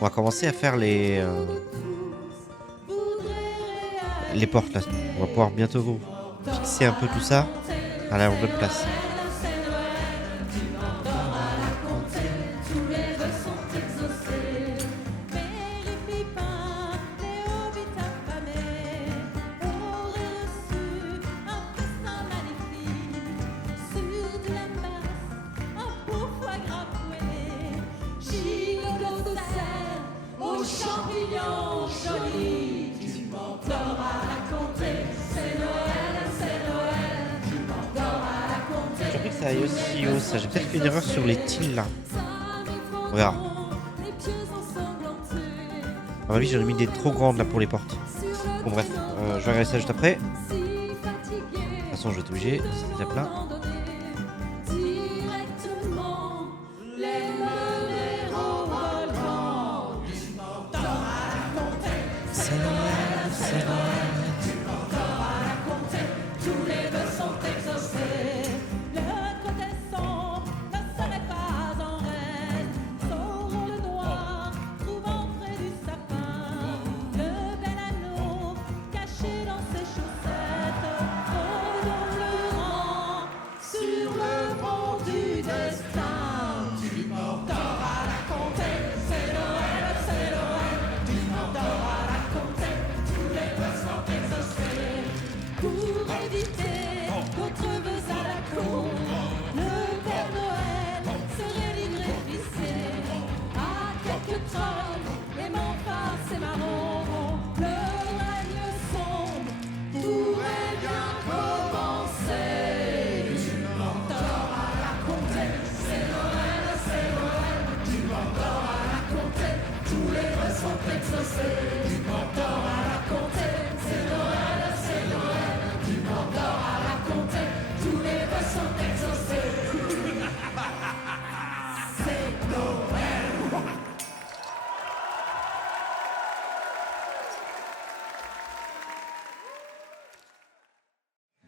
On va commencer à faire les portes là. On va pouvoir bientôt fixer un peu tout ça à la bonne place. Ça aille aussi haut, ça. J'ai peut-être fait une erreur sur les tiles là. On verra. À mon avis, j'en ai mis des trop grandes là pour les portes. Bon, bref, je vais regarder ça juste après. De toute façon, je vais être obligé. C'est déjà plein.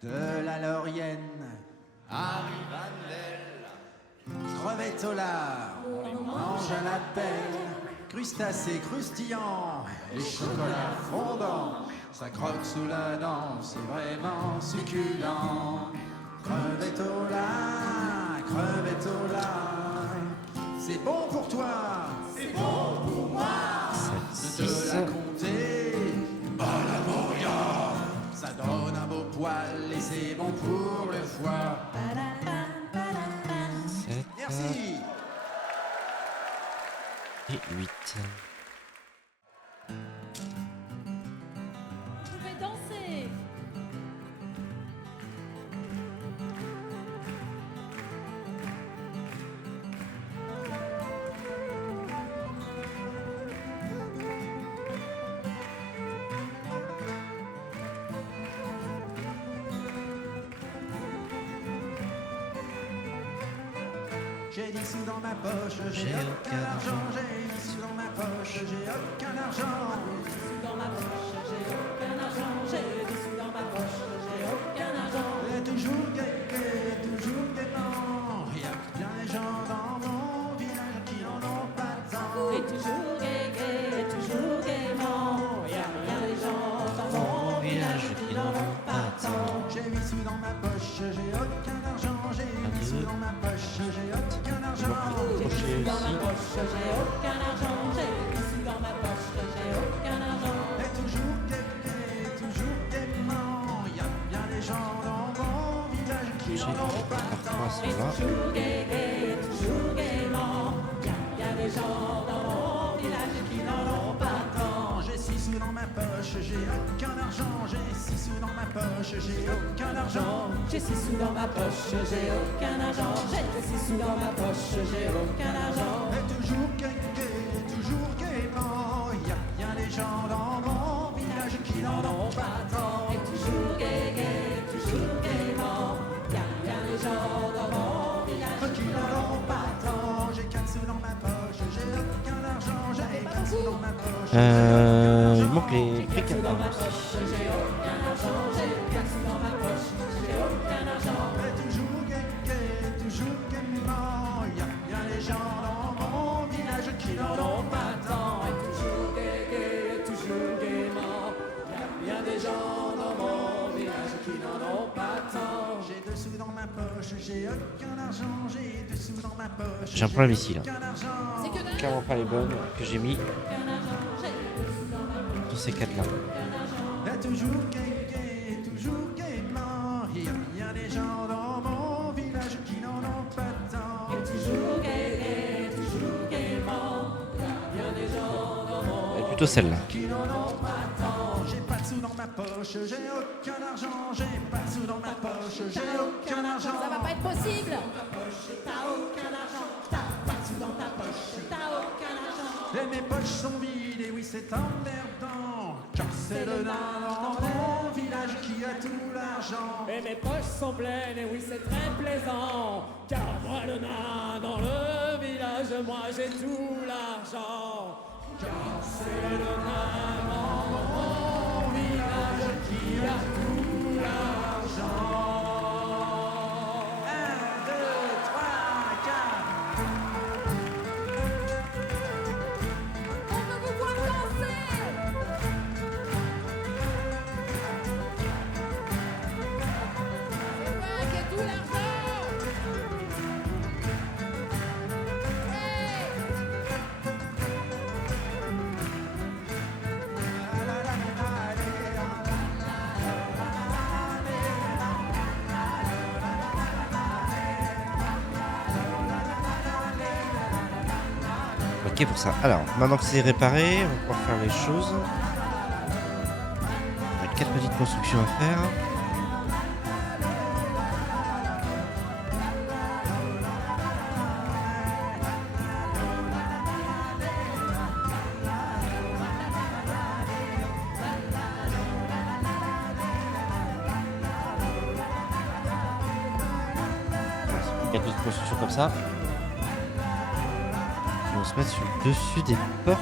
De la Laurienne arrive Annelle, crevettes au lard, on les mange à la pelle, crustacés croustillants et chocolat fondant, ça croque sous la dent, c'est vraiment succulent. Crevettes au lard, c'est bon pour toi, c'est bon pour moi, de te la compter, pas la moria. Ça donne un beau poil et c'est bon pour le foie. Merci. Et 8. Vous pouvez danser. J'ai 10 sous dans ma poche, j'ai aucun argent. J'ai 10 sous dans ma poche, j'ai aucun argent. J'ai 10 sous dans ma poche, j'ai aucun argent. J'ai 10 sous dans ma poche, j'ai aucun argent. Et toujours toujours gaiement. Y a bien des gens dans mon village qui n'en ont pas tant. Et toujours gai, toujours gaiement. Y a bien des gens dans mon village qui n'en ont pas tant. J'ai 8 sous dans ma poche, j'ai aucun argent. J'ai 8 sous dans ma poche, j'ai aucun argent. J'ai 10 sous dans ma poche, j'ai aucun argent. J'ai 10 sous dans ma poche, j'ai aucun argent. Et toujours gaiement. Y a bien des gens dans mon village qui n'en ont pas tant. Et toujours toujours gaiement. Y a bien des gens dans mon village qui n'en ont pas tant. J'ai 6 sous dans ma poche, j'ai aucun argent. J'ai 6 sous dans ma poche, j'ai aucun argent. J'ai 6 sous dans ma poche, j'ai aucun argent. J'ai 6 sous dans ma poche, j'ai aucun argent. Et toujours gaiement. Y a bien des gens dans mon village qui n'en ont pas tant. Et toujours toujours gaiement. Y a bien des gens dans mon village Qui n'en ont pas tant. J'ai 4 sous dans ma poche, j'ai aucun argent. J'ai 4 sous dans ma poche. Il manque les briques à dans ma part. poche, j'ai aucun argent. J'ai 4 sous dans ma poche, j'ai aucun argent. Et toujours gaiement. Y a bien des gens dans mon village qui n'en ont pas tant. poche, j'ai aucun argent, j'ai 2 sous dans ma poche. J'ai un problème ici, là. Aucun argent. C'est que dalle. Clairement pas les bonnes que j'ai mis Aucun argent, j'ai dans ces 4 là. aucun argent. Y a toujours gay, toujours gaiement. Il y a des gens dans mon village qui n'en ont pas tant. Toujours gay, toujours gaiement. Il y a des gens dans mon Elle est plutôt celle-là. Qui n'en ont pas tant. J'ai pas de sous dans ma poche, j'ai aucun argent. J'ai pas de sous dans ma poche, j'ai aucun argent. Ça va pas être possible. T'as aucun argent. T'as pas de sous dans ta poche. T'as aucun argent. Et mes poches sont vides, et oui c'est emmerdant. Car c'est le nain dans mon village qui a tout l'argent. Et mes poches sont pleines, et oui c'est très plaisant. Car moi le nain dans le village, moi j'ai tout l'argent. Car c'est le nain dans mon village qui a tout l'argent. 1, 2, 3, 4. On veut vous voir danser. C'est vrai qu'il y a tout l'argent. Hey. Ok pour ça. Alors, maintenant que c'est réparé, on va pouvoir faire les choses. On a 4 petites constructions à faire. Voilà, ça fait 4 petites constructions comme ça. Puis on se met sur le dessus des portes.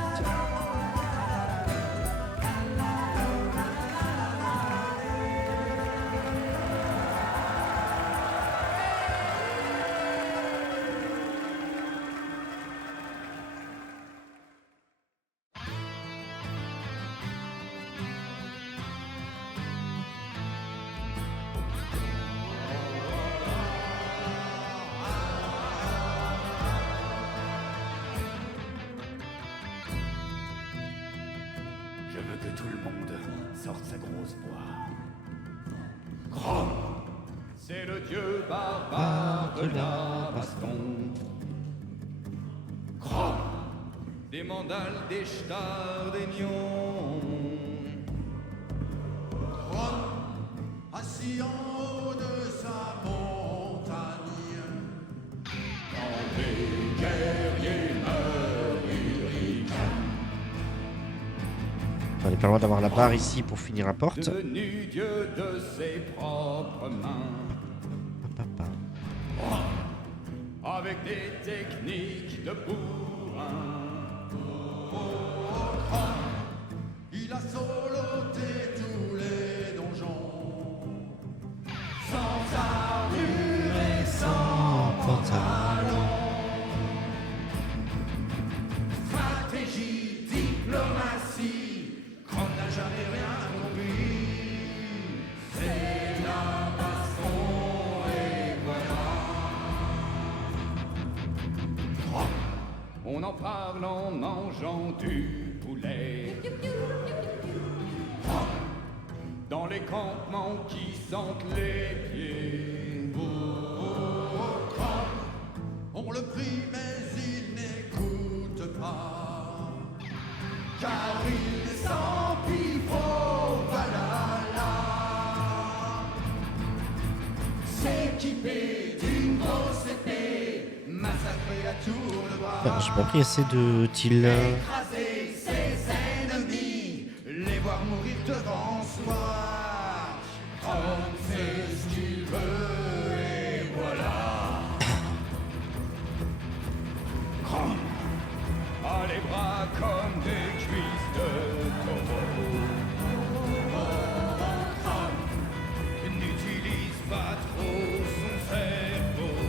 Je veux que tout le monde sorte sa grosse poire. Grom, c'est le dieu barbare de la baston. Grom, des mandales, des stars, des nions. Assis en haut de sa montagne. Quand les guerriers meurent, ils ricanent. On n'est pas loin d'avoir la barre ici pour finir la porte. Devenu dieu de ses propres mains. Papa. Avec des techniques de bourrin. Il a soloté tous les donjons. Sans armure et Sans pantalon. Stratégie, diplomatie. Qu'on n'a jamais rien compris. C'est la baston et voilà. on en parle en mangeant du poulet. Dans les campements qui sentent les pieds. On le prie mais il n'écoute pas. Car il est sans pivot, valhalla. S'équiper d'une grosse épée, massacrer la tour de bras. Ah, j'ai pas pris assez de til. Écraser ses ennemis, les voir mourir devant soi. Rome fait ce qu'il veut et voilà. Crom a les bras comme des cuisses de taureau. Crom n'utilise pas trop son cerveau.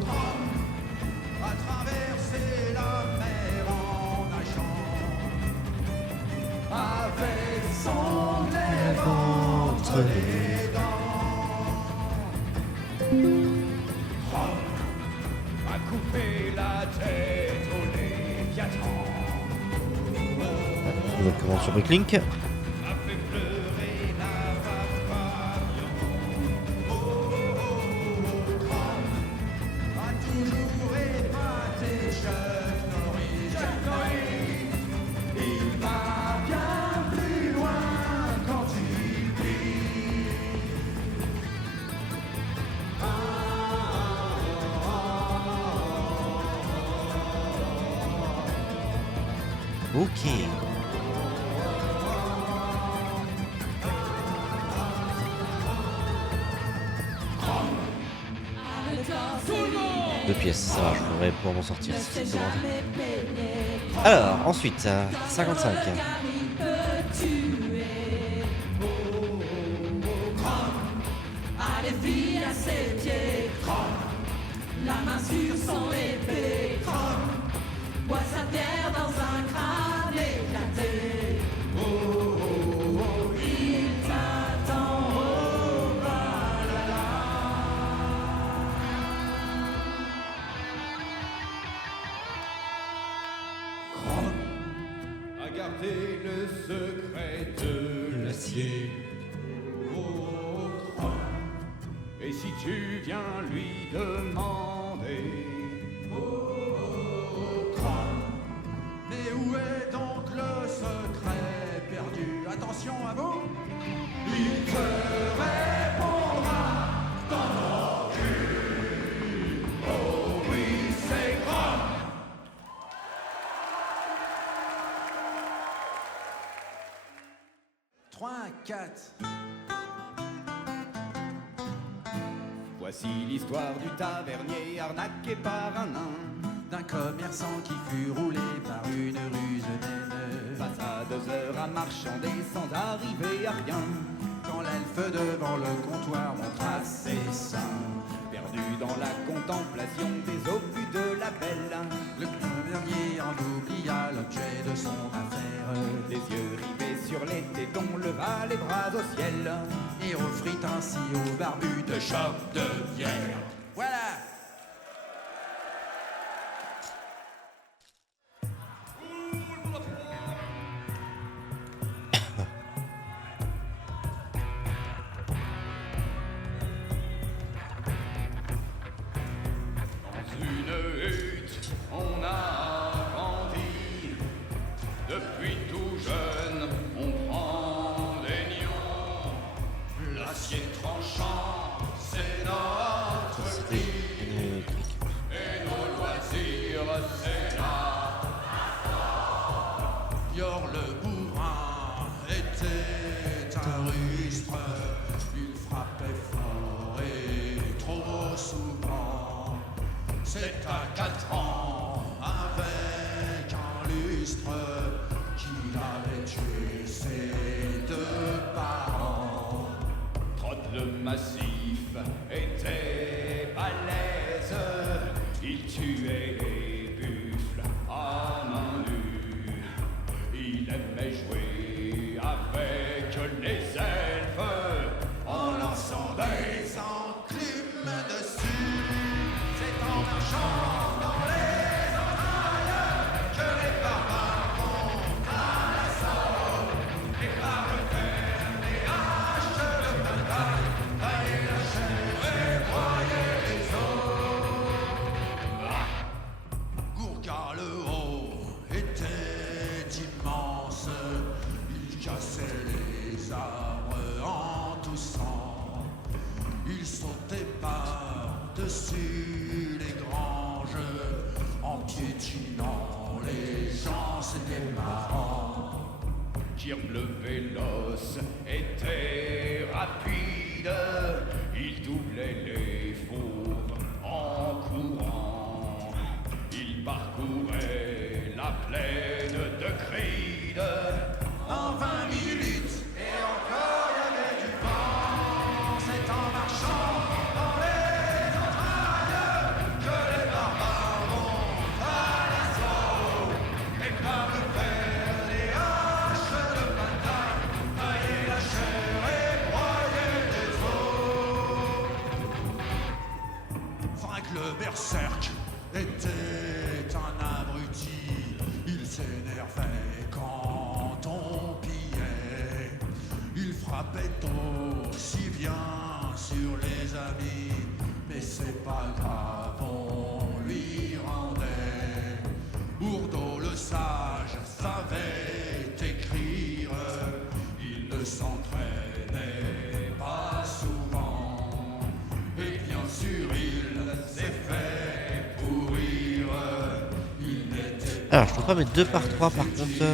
Crom a traversé la mer en nageant. Avec son glaive entre les dents. a coupé la tête au Léviathan, Nouvelle commande sur Bricklink. a fait pleurer la vapeur, A toujours épaté Chuck Norris. Il va bien plus loin quand il plie. Ok. Deux pièces, ça va, je devrais pouvoir m'en sortir. C'est cette commande. Alors, ensuite, 55. Allez, vite à ses pieds, la main sur son épée, boit sa bière dans un crâne éclaté. Il t'attend au Valhalla. a gardé le secret de l'acier. Et si tu viens lui demander, Mais où est donc le secret perdu? Attention à vous. Il te répondra dans ton cul. Oh oui, c'est grand. Trois, quatre. voici l'histoire du tavernier arnaqué par un nain. D'un commerçant qui fut roulé par une ruse naine. Passa 2 heures à marchander sans arriver à rien. Quand l'elfe devant le comptoir montra ses seins. Perdu dans la contemplation des obus de la belle, Le tavernier en oublia l'objet de son affaire. les yeux rivés sur les tétons, leva les bras au ciel. Et offrit ainsi au barbu de choc de bière. Voilà. Dans une hutte, on a grandi. Depuis tout jeune, on prend des nions. L'acier tranchant, c'est notre C'était une clique. et nos loisirs, c'est là. Yor le bourrin était un rustre. Il frappait fort et trop souvent. C'est à 4 ans, avec un lustre, qu'il avait tué ses 2 parents. Trot le massif était balèze. Il tuait les buffles à main nue. Il aimait jouer avec les elfes en lançant des Enclume dessus, c'est en marchant dans les entrailles que les barbares vont à l'assaut. Et par le fer, les haches de bataille, tailler la chair et broyer les os. Gourga le haut était immense, il cassait les arbres en toussant. Il sautait par-dessus les granges en piétinant les gens, c'était marrant. Kirm le véloce était rapide. Il doublait les fauves en courant. Il parcourait la plaine de Cride En 20 minutes, et encore il y avait du vent. C'est en marchant dans les entrailles que les barbares vont à l'assaut. Et par le fer, les haches de bataille, tailler la chair et broyer les os. Frank le berserk bien sur les amis, mais c'est pas grave, on lui rendait. Bourdeau le sage savait écrire, il ne s'entraînait pas souvent, et bien sûr il s'est fait pourrir. Il n'était Alors, je peux pas mettre 2 par 3 par contre.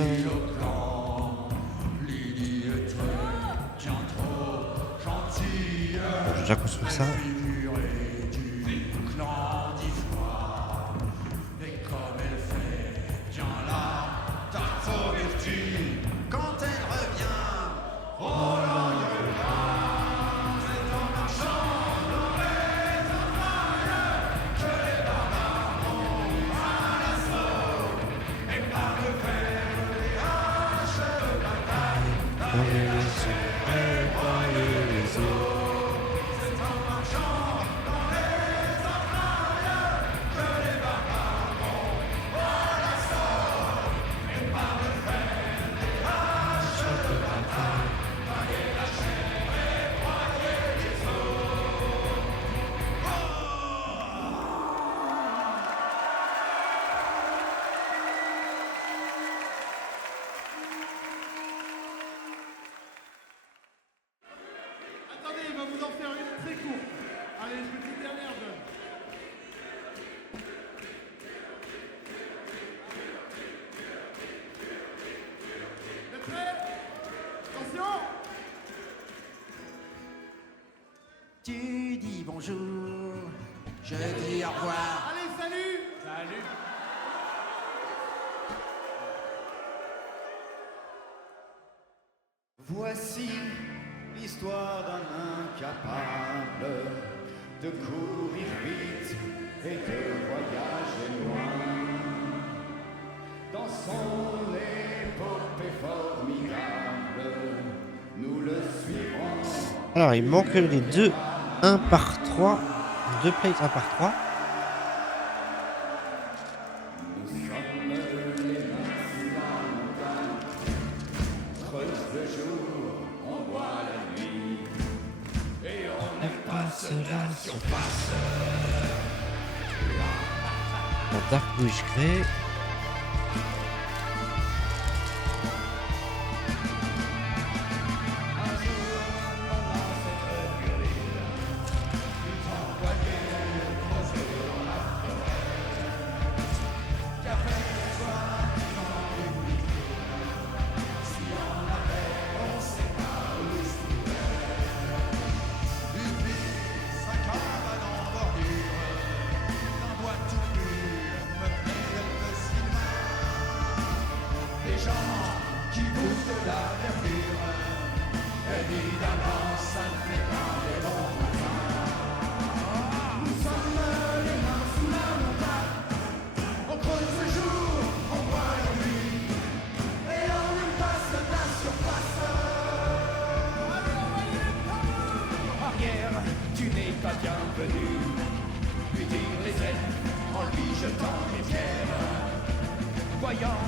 Lily était bien trop gentille. Bon, j'ai déjà construit ça. Figurée du clan d'Ivoire. Et comme elle fait bien la tarte aux myrtilles, quand elle revient, oh là là, c'est en marchant dans les entrailles que les barbares vont à l'assaut. Et par le fer, les haches de bataille, Dans les maisons, dans les eaux. c'est en marchant dans les entrailles que les barbares vont à l'assaut. Et par le fer, les haches de bataille, tailler la chair et broyer les os. Attendez, il va vous en faire une très courte. Allez, une petite dernière, jeune. Vous êtes prêts? Attention! Tu dis bonjour, je dis au revoir. Allez, salut! Salut. Voici l'histoire d'un incapable de courir vite et de voyager loin. Dans son épopée formidable, nous le suivrons. Alors, il manque les 2 1 par 3. 2 plates 1 par 3. Nous sommes les mains sous la montagne. Creuse le jour, on boit la nuit. Et on efface la surface. En dark bluish grey. Sa cabane en bordure d'un bois tout mûr, peuplé d'elfes sylvains. Des gens qui goûtent la verdure, évidemment ça ne fait pas des bons voisins. Nous sommes les mains sous la montagne, on creuse le jour, on boit la nuit, et on passe la surface. Arrière, tu n'es pas bienvenu. Lui dire les elfes en lui jetant des pierres. Voyant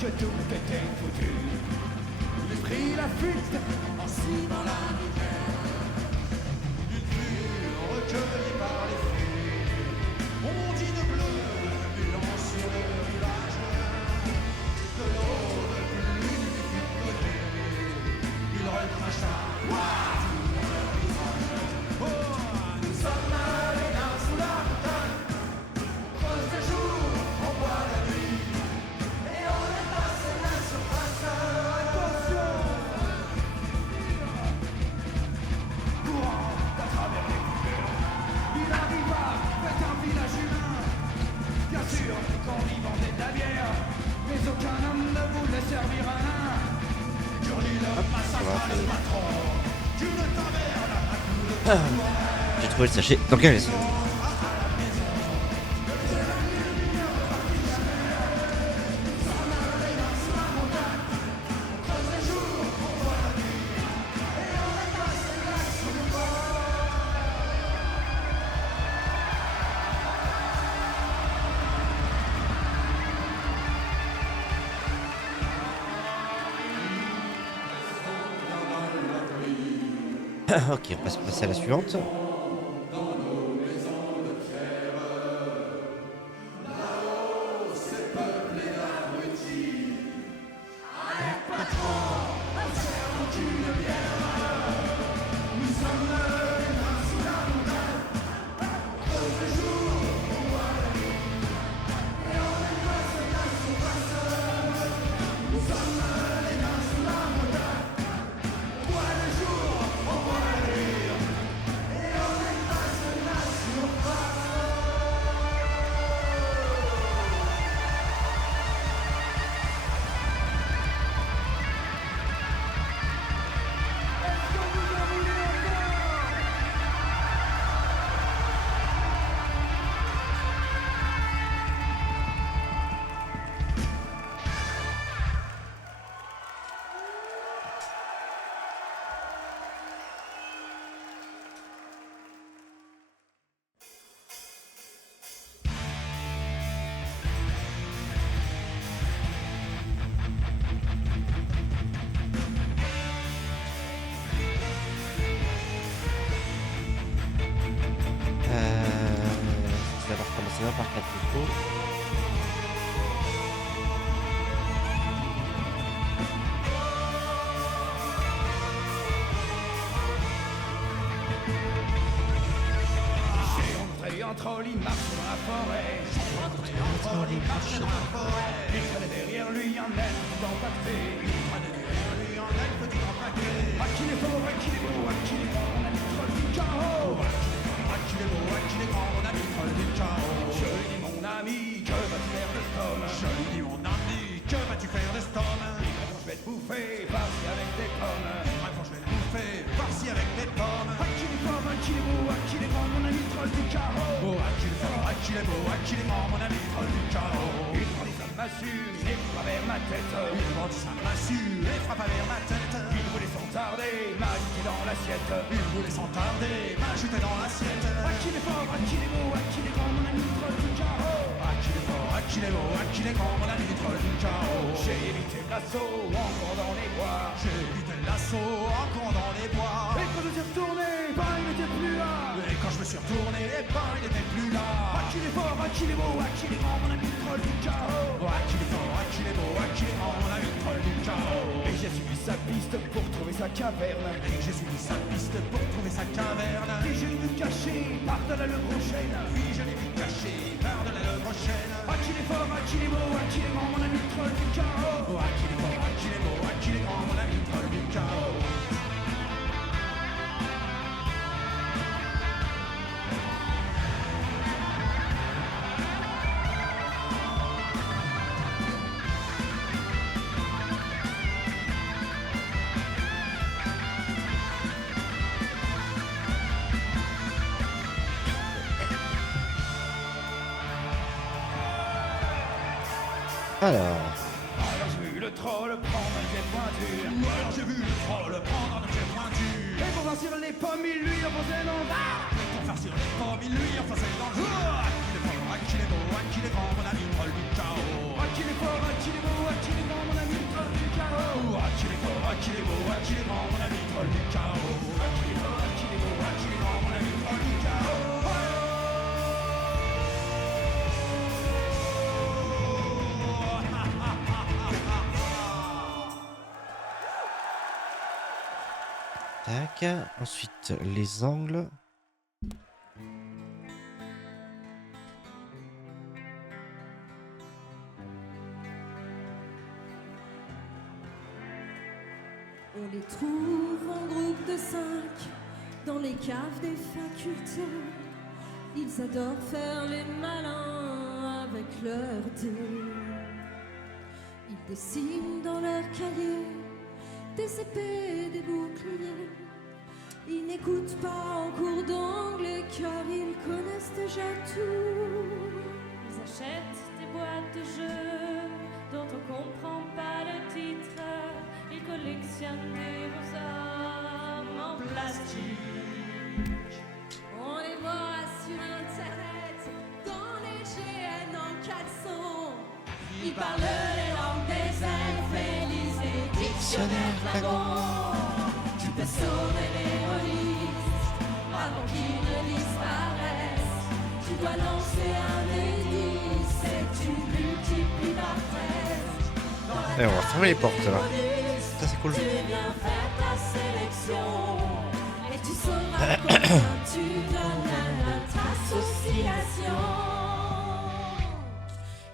que tout était foutu, il prit la fuite En suivant la rivière, ils furent recueillis par les fées. Ondine bleue, bulant sur le rivage, de l'eau depuis l'une fut collée. Il recracha tout dans leur visage. Oh, nous sommes les nains sous la montagne. On creuse le jour, on boit la nuit, et on efface la surface. Attention! courant à travers les coupeurs. Il arriva près d'un village humain. Bien sûr qu'on y vendait de la bière, mais aucun homme ne voulait servir un nain. Curly le massacra le patron d'une taverne à coups de J'ai trouvé le sachet. Dans quel est-ce? Ok, on va se passer à la suivante. Ça va recommencer un par 4 coups. J'ai rencontré un troll, il marche dans la forêt. Il traînait derrière lui un elfe empaqueté. À qui les faux, à qui les beaux, à qui les grands, on a mis troll du chaos. À qui les beaux, à qui les grands, on a mis troll du chaos. Je lui dis mon ami, que vas-tu faire de cet homme? Je lui dis mon ami, que vas-tu faire de cet homme? Il répond, je vais te bouffer, par-ci avec des pommes. Il répond, je vais te bouffer, par-ci avec des pommes. À qui les pauvres, à qui les beaux, à qui les grands, mon ami troll du chaos. À qui les forts, à qui les beaux, à qui les grands, mon ami troll du chaos. Il brandit sa massue et frappe vers ma tête. Il brandit sa massue et frappe vers ma tête. Il voulait sans tarder m'ajouter dans l'assiette. Il voulait sans tarder m'ajouter dans l'assiette. À qui les forts, à qui les beaux, à qui les grands, mon ami troll du chaos. À qui les forts, à qui les beaux, à qui les grands, mon ami troll du chaos. J'ai évité l'assaut encore dans les bois. J'ai évité l'assaut encore dans les bois. Et quand je me suis retourné, ben il n'était plus là. Et quand je me suis retourné, ben il n'était plus là. À qui les forts, à qui les beaux, à qui les grands, mon ami troll du chaos. À qui les forts, à qui les beaux, à qui les grands, mon ami troll du chaos. Et j'ai suivi sa piste pour trouver sa caverne. Et j'ai suivi sa piste pour trouver sa caverne. Et je l'ai vu caché par-delà le gros chêne. Puis je l'ai vu caché par-delà le gros chêne. À qui les forts, à qui les beaux, à qui les grands, mon ami troll du chaos. À qui les forts, à qui les beaux, à qui les grands, mon ami troll du chaos. Alors, Alors j'ai vu le troll prendre un jet pointu. Alors j'ai vu le troll prendre un jet pointu. Et pour farcir les pommes, il lui enfonçait dans le bar. Et pour farcir les pommes, il lui enfonçait dans le jour. À qui les forts, à qui les beaux, à qui les grands, mon ami troll du chaos. À qui les forts, à qui les beaux, à qui les grands, mon ami troll du chaos. À qui les forts, à qui les beaux, à qui les grands, mon ami troll du chaos. À qui les forts, à qui les beaux, à qui les grands, mon ami troll du chaos. tac. Ensuite, les angles. On les trouve en groupe de 5 dans les caves des facultés. Ils adorent faire les malins avec leurs dés. Ils dessinent dans leurs cahiers des épées, des boucliers. Ils n'écoutent pas en cours d'anglais car ils connaissent déjà tout. Ils achètent des boîtes de jeux dont on comprend pas le titre. Ils collectionnent des beaux-arts en plastique. On les voit sur internet dans les GN en caleçon. Ils parlent les langues des elfes et lisent les dictionnaires dragons. Tu peux sauver les reliques dois lancer un des 10 et tu multiplies par 13. Et on va fermer les portes là. Ça c'est cool. Tu viens faire ta sélection et tu sauras combien tu donnes à notre association.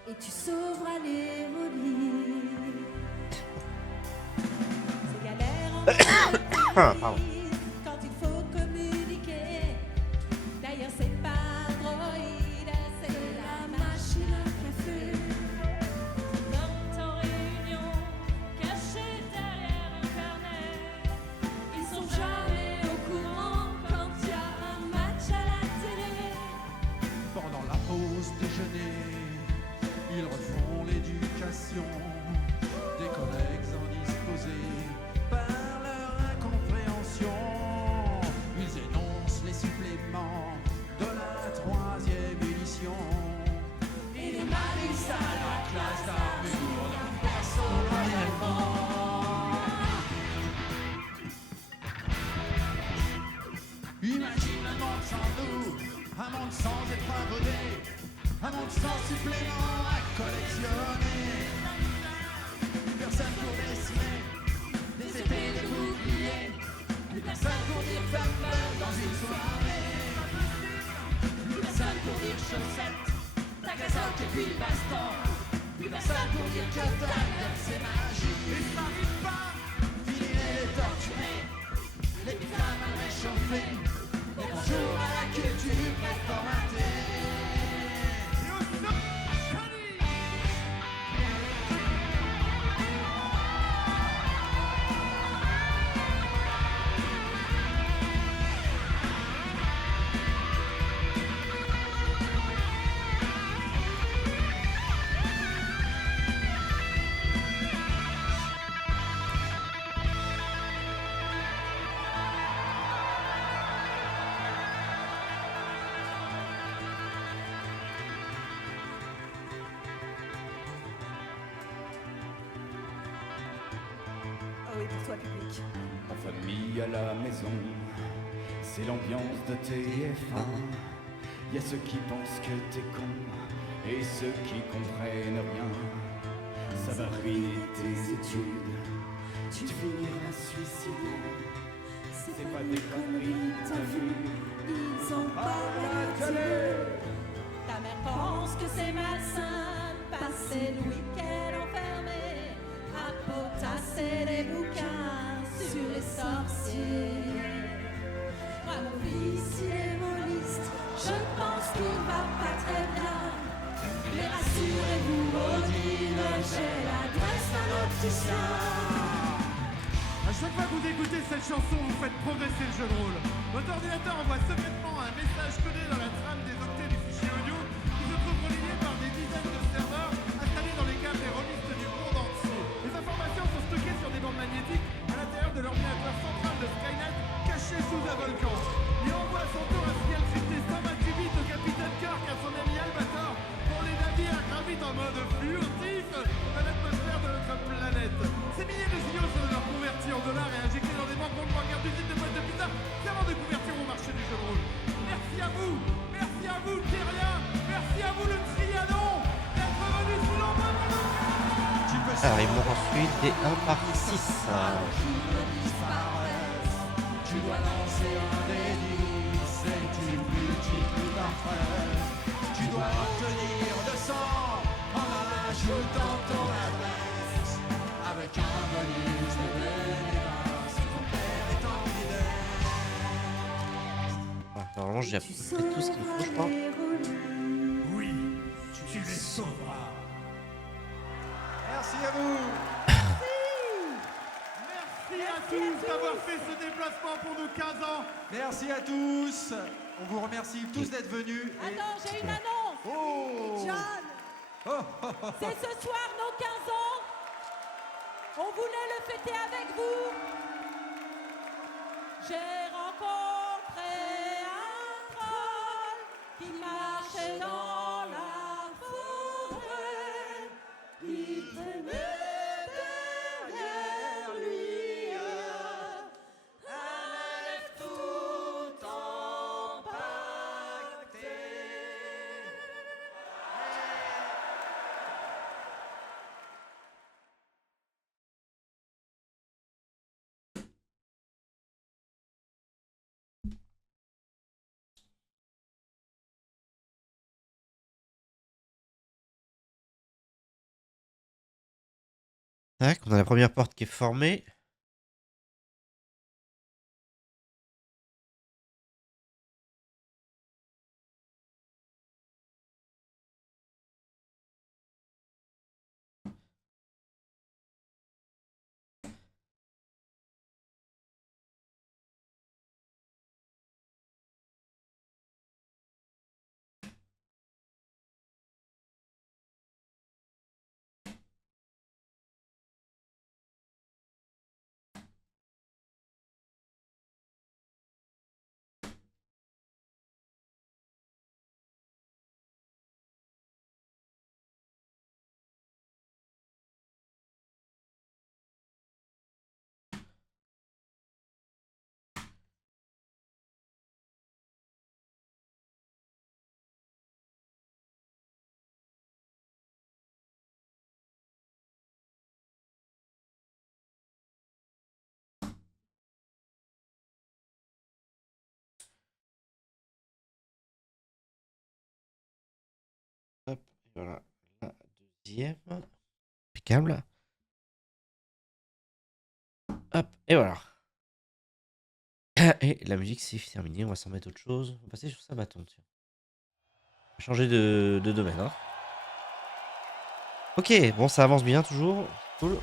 Et tu sauveras les reliques. C'est galère en Pardon. quand il faut communiquer. D'ailleurs c'est pas Android, c'est la machine à café. Dans ta réunion, cachée derrière un carnet, Ils sont jamais au courant quand il y a un match à la télé. Pendant la pause déjeuner, ils refont l'éducation des collègues indisposés par leur incompréhension. Ils énoncent les suppléments de la 3e édition. Et les malices à la classe d'armure d'un perso loyalement. Imagine un monde sans nous, un monde sans épreuve dée, un monde sans supplément à collectionner. Plus personne pour dessiner des épées, des boucliers, plus personne pour dire fameux dans une soirée. Plus personne pour dire chaussettes, ta casotte et puis baston. Plus personne pour dire que ta gueule c'est magique. Et ça n'arrive pas, fini les torturés, les putains mal réchauffés. Et bonjour à la culture préformatée. Oh oui, pour toi, public. En famille à la maison, c'est l'ambiance de TF1. Y a ceux qui pensent que t'es con et ceux qui comprennent rien. Ça va ruiner tes études, tu te finiras suicidé. C'est pas des conneries, t'as vu, ils en parlent à la télé. Ta mère pense que c'est malsain de passer le week-end enfermé à potasser des bouquins sur les sorciers. Moi, mon fils, il est rôliste, je pense qu'il va pas très bien. Mais rassurez-vous, Odile, j'ai l'adresse d'un opticien. À chaque fois que vous écoutez cette chanson, vous faites progresser le jeu de rôle. Votre ordinateur envoie secrètement un message codé dans la trame des octets du fichier audio qui se trouve relié par des dizaines de serveurs installés dans les câbles des rôlistes du monde entier. Les informations sont stockées sur des bandes magnétiques à l'intérieur de l'ordinateur central de Skynet caché sous un volcan. Il envoie à son tour un signal crypté 128 bits au capitaine Kirk à son ami Albator pour les navires gravitent en mode furtif dans l'atmosphère de notre planète. Ces milliers de signaux sont alors convertis en dollars et injectés dans des banques contre bancaires d'usines de boîtes de pizza servant de couverture au marché du jeu de rôle. Merci à vous Terrien, merci à vous le Trianon d'être venu sous l'envol de nos Alors il manque ensuite des 1 par 6. Tu dois lancer un des 10 et tu multiplies par 13. Tu dois obtenir 200 en ajoutant ton adresse. Avec un bonus de bénévoles si ton père est en fidèle. Voilà, normalement j'ai appris tout ce qu'il faut je crois. Oui, tu les sauveras. Merci à vous. Merci à tous d'avoir fait ce déplacement pour nos 15 ans. Merci à tous. On vous remercie tous d'être venus. et- Attends, j'ai une annonce. Oh. John, c'est ce soir nos 15 ans. On voulait le fêter avec vous. J'ai rencontré un troll qui marchait dans la forêt. Il traînait derrière lui un œuf tout empaqueté. Tac, on a la première porte qui est formée. Hop, voilà. La deuxième. Impeccable. Hop, et voilà. Et la musique, c'est terminé. On va s'en mettre autre chose. On va passer sur Sabaton, tiens. On va changer de domaine, hein. Ok, bon, ça avance bien toujours. Cool.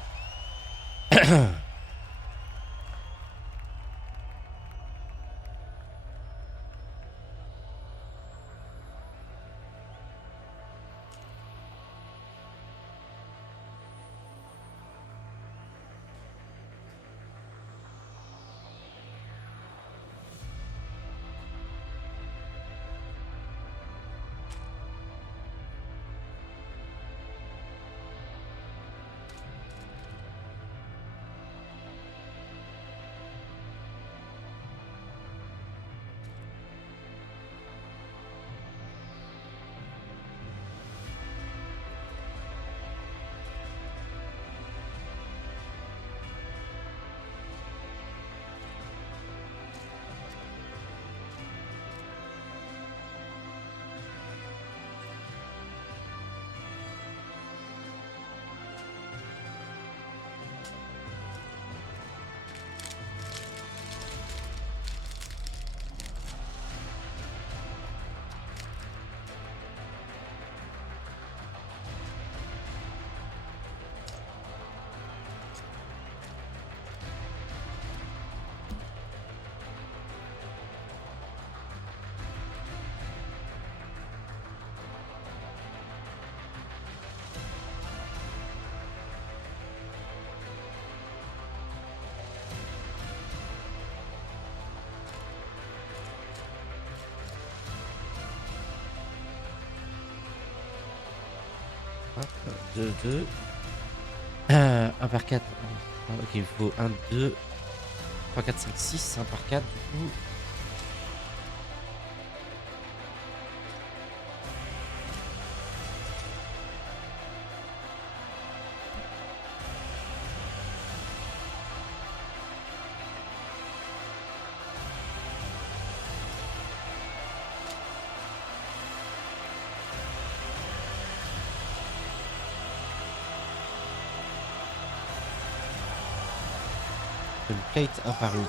Hop, 2, 2. 1 par 4. Ok, il me faut 1, 2, 3, 4, 5, 6. 1 par 4 du coup. Une plate 1 par 8.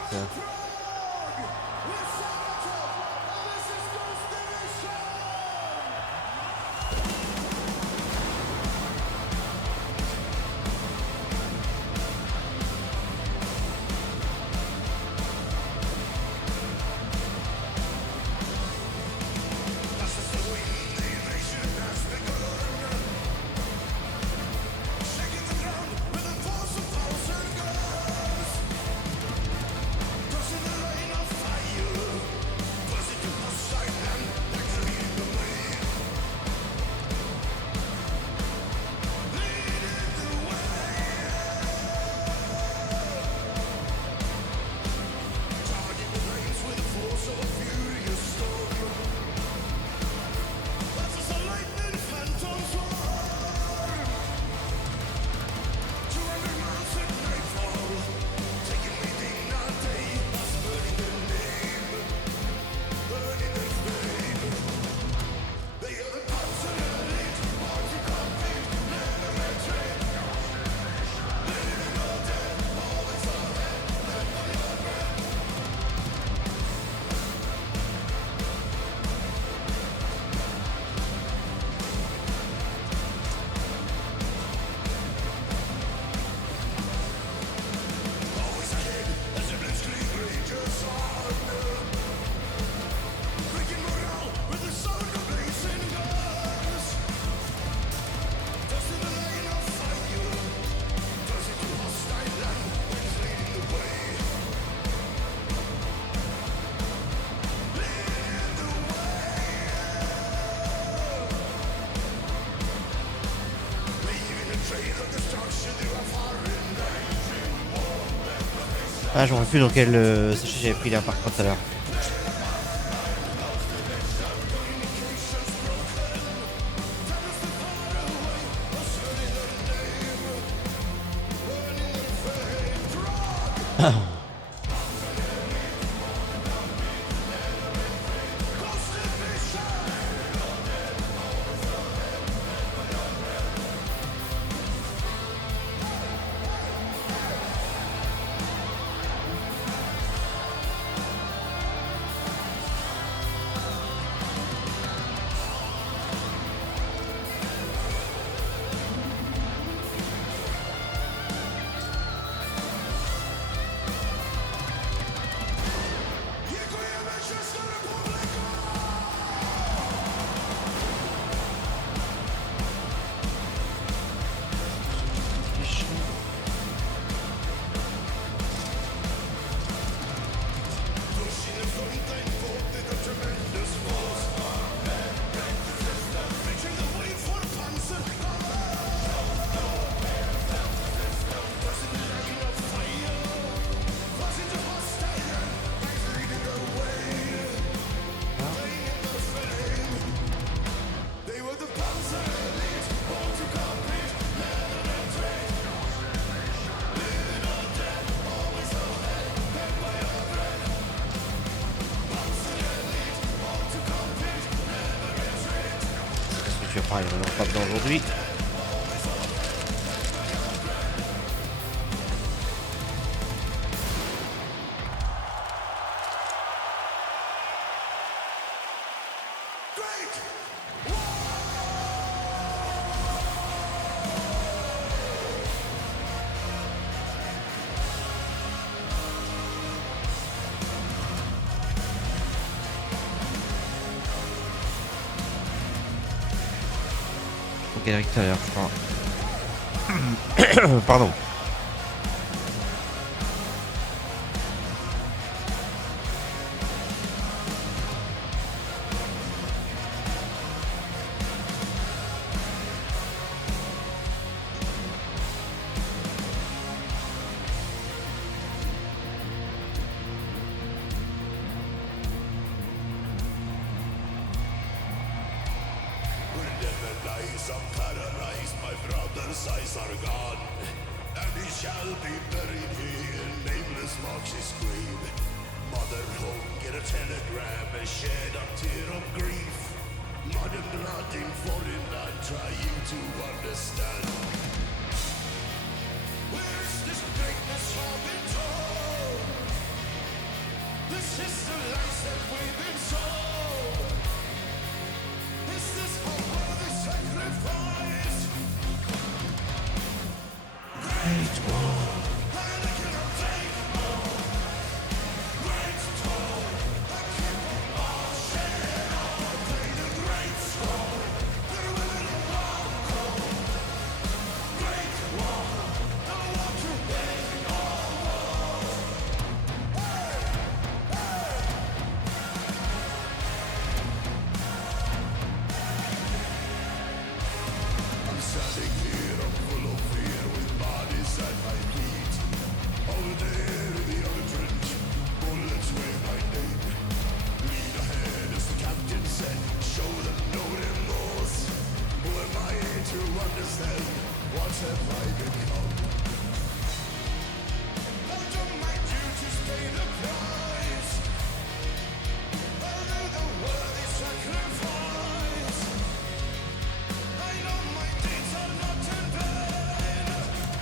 Ah, je me rappelle plus dans quel sachet j'avais pris les par contre tout à l'heure. Pareil, on n'en pas dedans aujourd'hui. Galerie tout à l'heure, je crois. Pardon.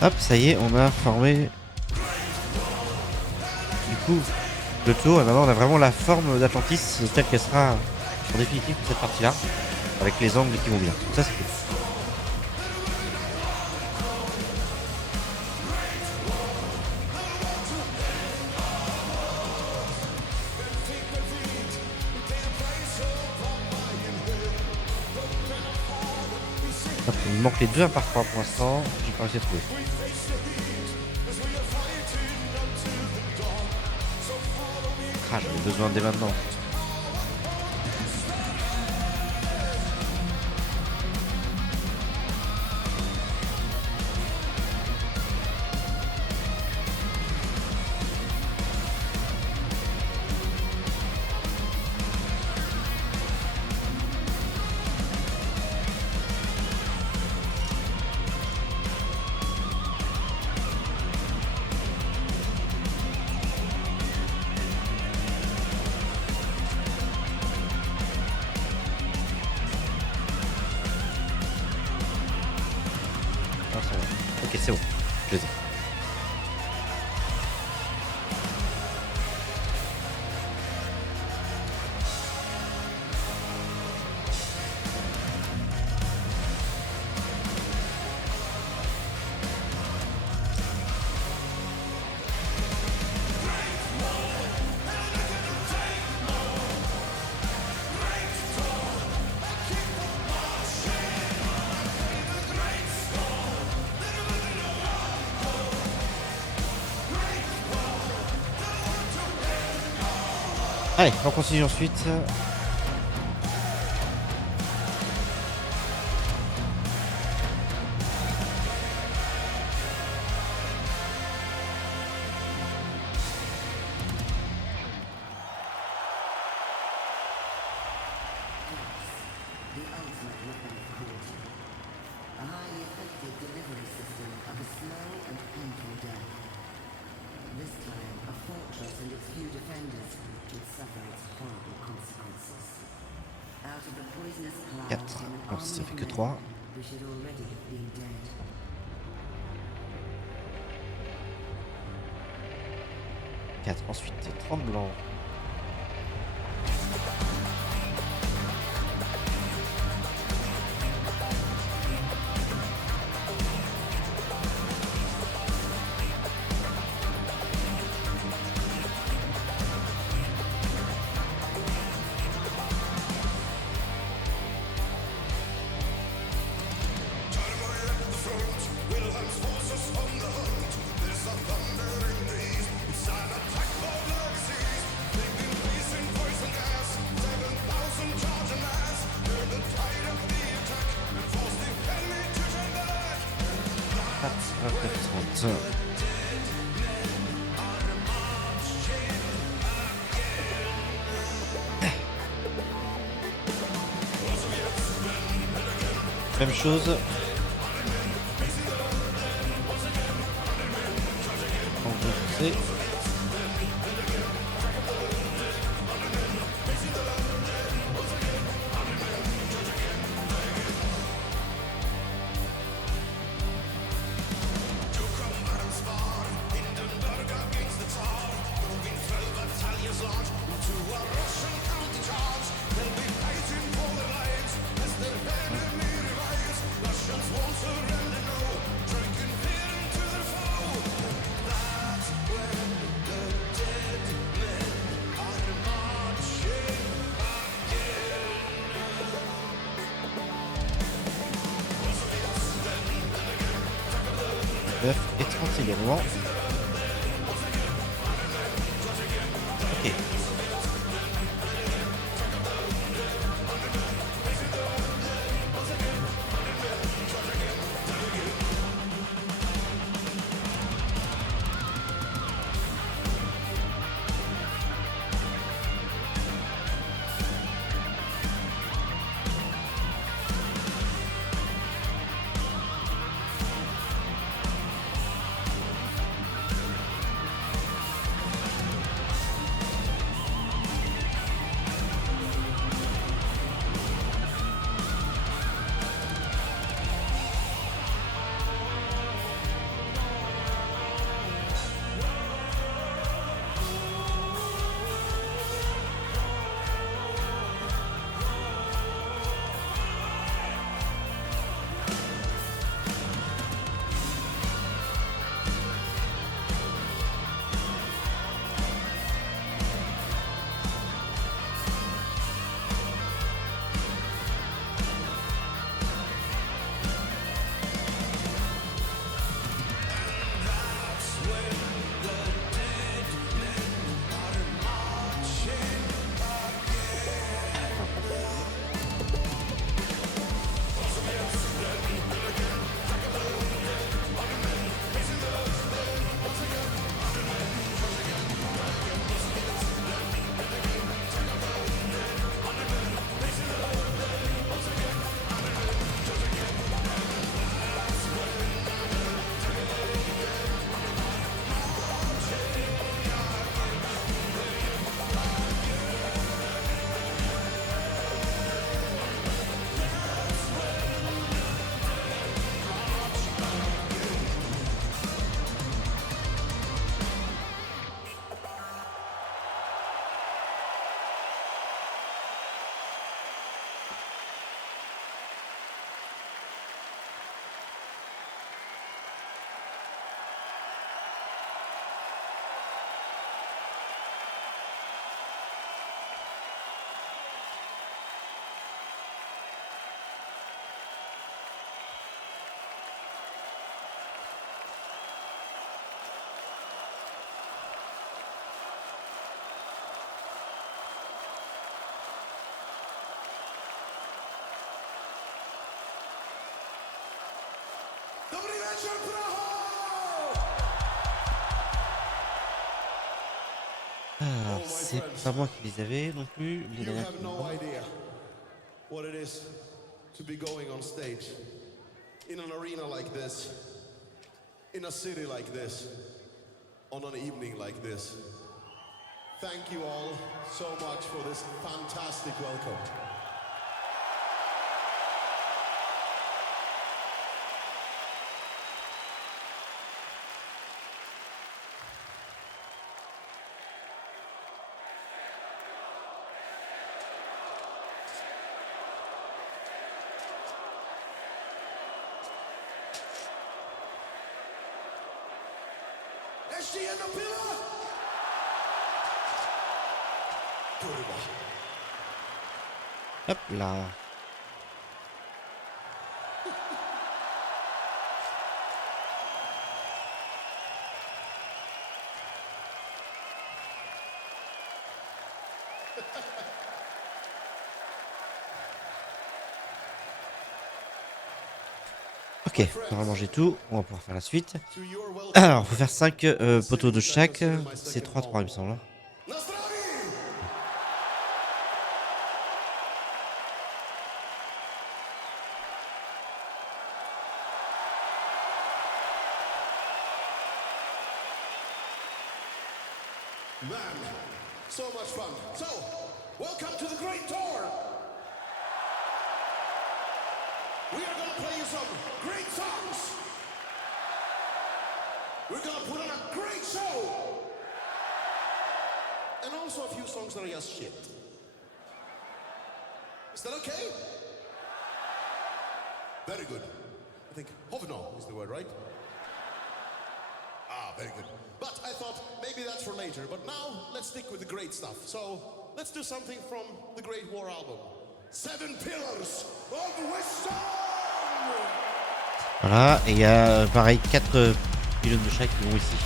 Hop, ça y est, on a formé du coup le tour et maintenant on a vraiment la forme d'Atlantis telle qu'elle sera en définitive pour cette partie là avec les angles qui vont bien. Ça c'est cool. Hop, il manque les deux 1 par 3 pour l'instant, j'ai pas réussi à trouver. Ah, j'en ai besoin dès maintenant. Ah, c'est bon. Ok, c'est bon. Je les ai. Allez, on continue ensuite. The ultimate weapon of cruelty. A highly effective delivery system of a slow and painful death. This time, a fortress and its few defenders would suffer its horrible consequences. Out of the poisonous cloud 4. came an Donc ça army fait of que men 3. who should already have been dead. 4. Ensuite, 30 blancs. Même chose. On peut pousser. Et 30 également. Ok. Dobrý večer, Praho! Alors, c'est pas moi qui les avais non plus. Les You dernières have qui no m'ont- idea what it is to be going on stage in an arena like this, in a city like this, on an evening like this. Thank you all so much for this fantastic welcome. Ještě jedna pila! Kurva. Hop là. Ok, normalement j'ai tout, on va pouvoir faire la suite. To your welcome. Alors, faut faire 5 poteaux de chaque, c'est 3-3 il me semble. Hein. Nastravi! Man, so much fun. So, welcome to the Great Tour. We are gonna play you some great songs. We're gonna put on a great show. And also a few songs that are just shit. Is that okay? Very good. I think hovno is the word, right? Ah, very good. But I thought maybe that's for later. But now let's stick with the great stuff. So let's do something from the Great War album. 7 Pillars of Wisdom! Voilà, et il y a pareil 4 pylônes de chaque qui vont ici.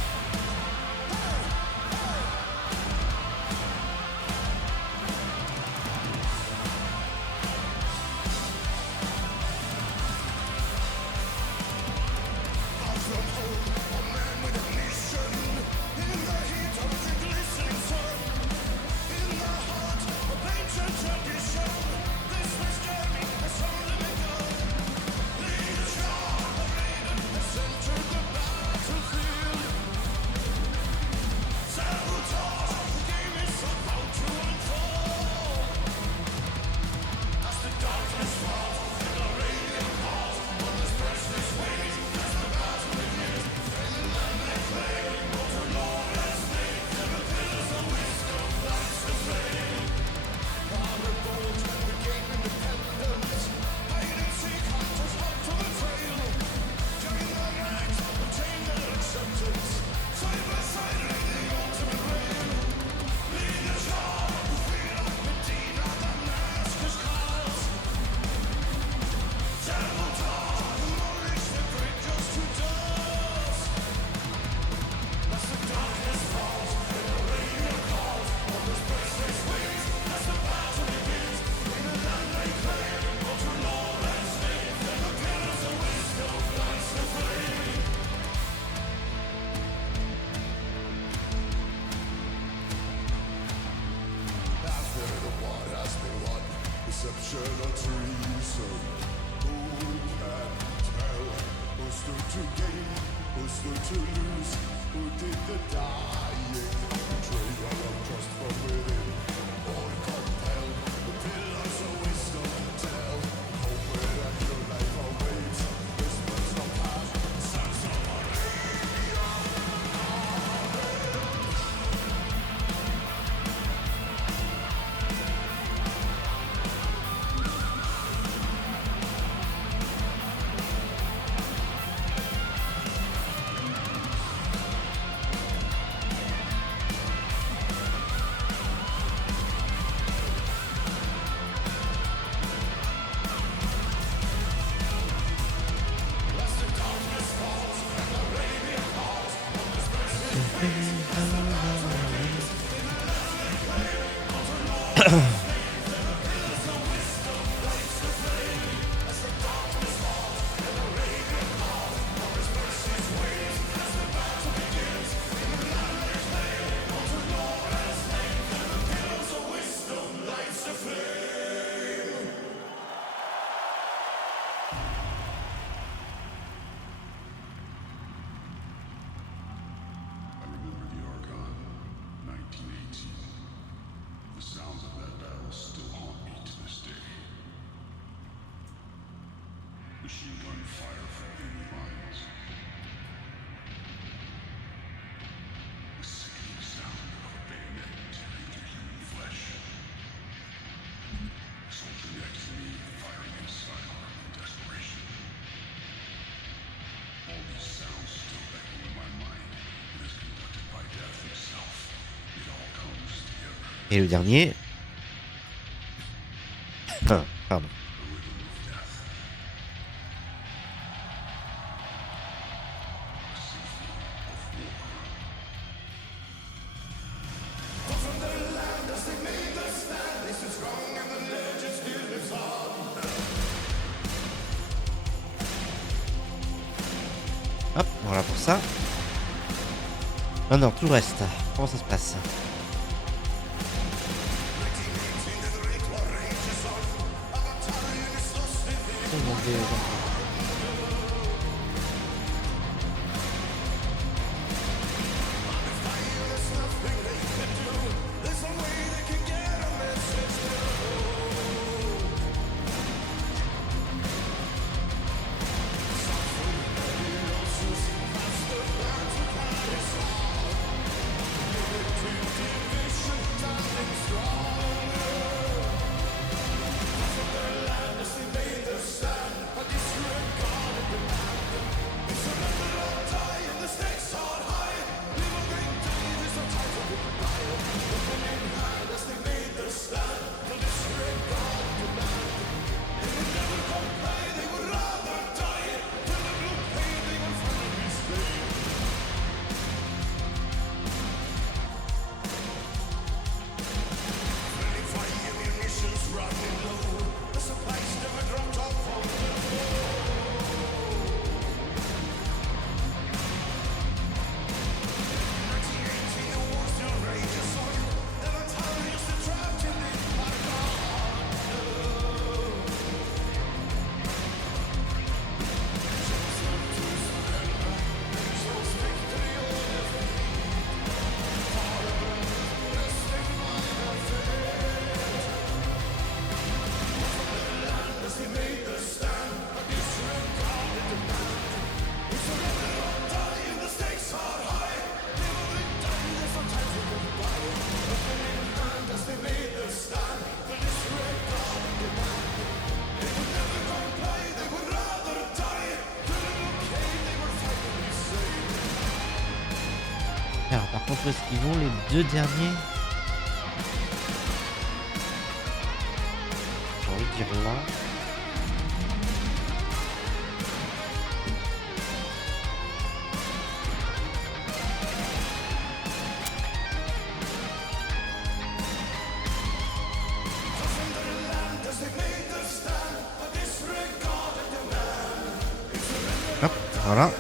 Et le dernier. Ah, pardon. Hop, voilà pour ça. Non, tout le reste. Comment ça se passe? Alors par contre, où est-ce qu'ils vont les deux derniers? J'ai envie de dire là. Hop, voilà.